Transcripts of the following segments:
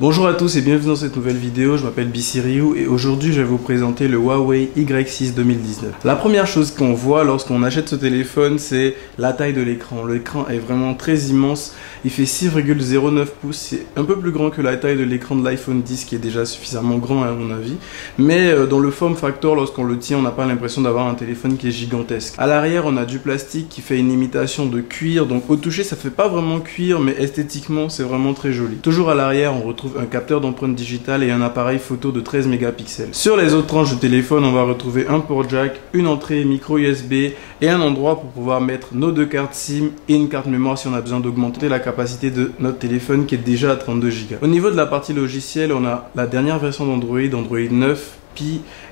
Bonjour à tous et bienvenue dans cette nouvelle vidéo, je m'appelle BC Ryu et aujourd'hui je vais vous présenter le Huawei Y6 2019. La première chose qu'on voit lorsqu'on achète ce téléphone, c'est la taille de l'écran. L'écran est vraiment très immense, il fait 6,09 pouces, c'est un peu plus grand que la taille de l'écran de l'iPhone 10 qui est déjà suffisamment grand à mon avis. Mais dans le form factor, lorsqu'on le tient, on n'a pas l'impression d'avoir un téléphone qui est gigantesque. À l'arrière, on a du plastique qui fait une imitation de cuir, donc au toucher ça fait pas vraiment cuir, mais esthétiquement c'est vraiment très joli. Toujours à l'arrière, on retrouve un capteur d'empreinte digitale et un appareil photo de 13 mégapixels. Sur les autres tranches de téléphone, on va retrouver un port jack, une entrée micro USB et un endroit pour pouvoir mettre nos deux cartes SIM et une carte mémoire si on a besoin d'augmenter la capacité de notre téléphone qui est déjà à 32 Go. Au niveau de la partie logicielle, on a la dernière version d'Android, Android 9,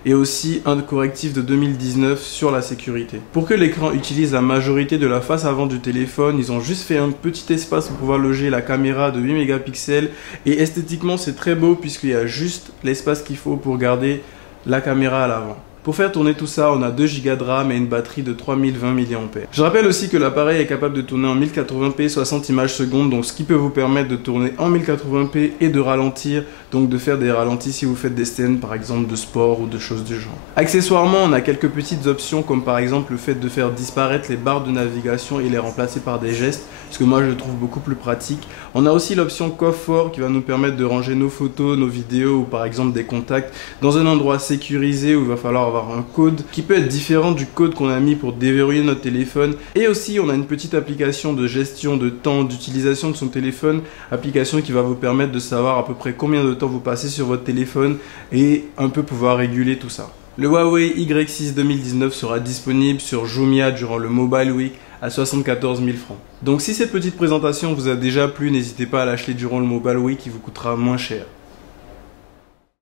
et aussi un correctif de 2019 sur la sécurité. Pour que l'écran utilise la majorité de la face avant du téléphone, ils ont juste fait un petit espace pour pouvoir loger la caméra de 8 mégapixels et esthétiquement c'est très beau puisqu'il y a juste l'espace qu'il faut pour garder la caméra à l'avant. Pour faire tourner tout ça, on a 2 Go de RAM et une batterie de 3020 mAh. Je rappelle aussi que l'appareil est capable de tourner en 1080p 60 images secondes, donc ce qui peut vous permettre de tourner en 1080p et de ralentir, donc de faire des ralentis si vous faites des scènes par exemple de sport ou de choses du genre. Accessoirement, on a quelques petites options comme par exemple le fait de faire disparaître les barres de navigation et les remplacer par des gestes, ce que moi je trouve beaucoup plus pratique. On a aussi l'option coffre-fort qui va nous permettre de ranger nos photos, nos vidéos ou par exemple des contacts dans un endroit sécurisé où il va falloir avoir un code qui peut être différent du code qu'on a mis pour déverrouiller notre téléphone. Et aussi on a une petite application de gestion de temps d'utilisation de son téléphone, application qui va vous permettre de savoir à peu près combien de temps vous passez sur votre téléphone et un peu pouvoir réguler tout ça. Le Huawei Y6 2019 sera disponible sur Jumia durant le Mobile Week à 74 000 francs. Donc si cette petite présentation vous a déjà plu, n'hésitez pas à l'acheter durant le Mobile Week qui vous coûtera moins cher.